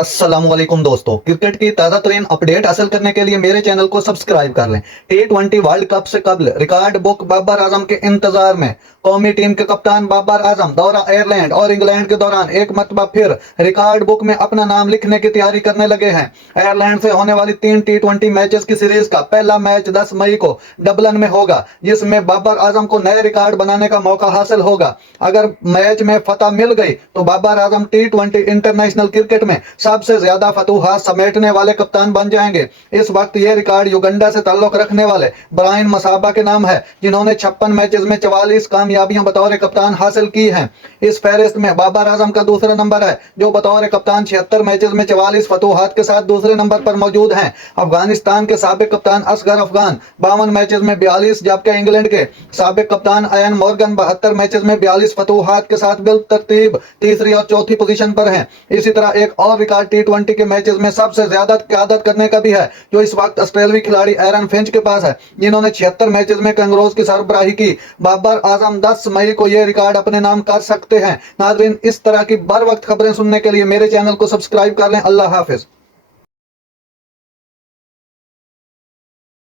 अस्सलाम वालेकुम दोस्तों, क्रिकेट की ताज़ा तरीन अपडेट हासिल करने के लिए मेरे चैनल को सब्सक्राइब कर लें। T20 वर्ल्ड कप से कबल रिकॉर्ड बुक बाबर आजम के इंतजार में कौमी टीम के कप्तान बाबर आजम दौरा आयरलैंड और इंग्लैंड के दौरान एक मरतबा फिर रिकॉर्ड बुक में अपना नाम लिखने की तैयारी करने लगे हैं। आयरलैंड से होने वाली 3 T20 मैचेस की सीरीज का पहला मैच 10 मई को डबलिन में होगा, जिसमें बाबर आजम को नए रिकॉर्ड बनाने का मौका हासिल होगा। अगर मैच में फतह मिल गई तो Babar Azam T20 international cricket में सबसे ज्यादा फतूहात समेटने वाले कप्तान बन जाएंगे। इस वक्त यह रिकॉर्ड युगांडा से ताल्लुक रखने वाले ब्रायन मसाबा के नाम है, जिन्होंने 56 मैचेस में 44 कामयाबियां बतौर कप्तान हासिल की हैं। इस फहरिस्त में बाबर आजम का दूसरा नंबर है, जो बतौर कप्तान 76 मैचेस में 44 फतूहात के साथ दूसरे नंबर पर मौजूद हैं। अफगानिस्तान के साबिक कप्तान असगर अफगान 52 मैचेस में 42, जबकि इंग्लैंड के साबिक कप्तान आयन मॉर्गन 72 मैचेस में 42 फतूहात के साथ बिल तरतीब तीसरी और चौथी पोजीशन पर हैं। इसी तरह एक और रिकॉर्ड T20 के मैचेस में सबसे ज्यादा क़यादत करने का भी है, जो इस वक्त ऑस्ट्रेलियाई खिलाड़ी एरन फिंच के पास है, जिन्होंने 76 मैचेस में कैंगरोज की सरबराही की। बाबर आजम 10 मई को यह रिकॉर्ड अपने नाम कर सकते हैं। नाज़रीन, इस तरह की बर वक्त खबरें सुनने के लिए मेरे चैनल को सब्सक्राइब कर लें। अल्लाह हाफिज।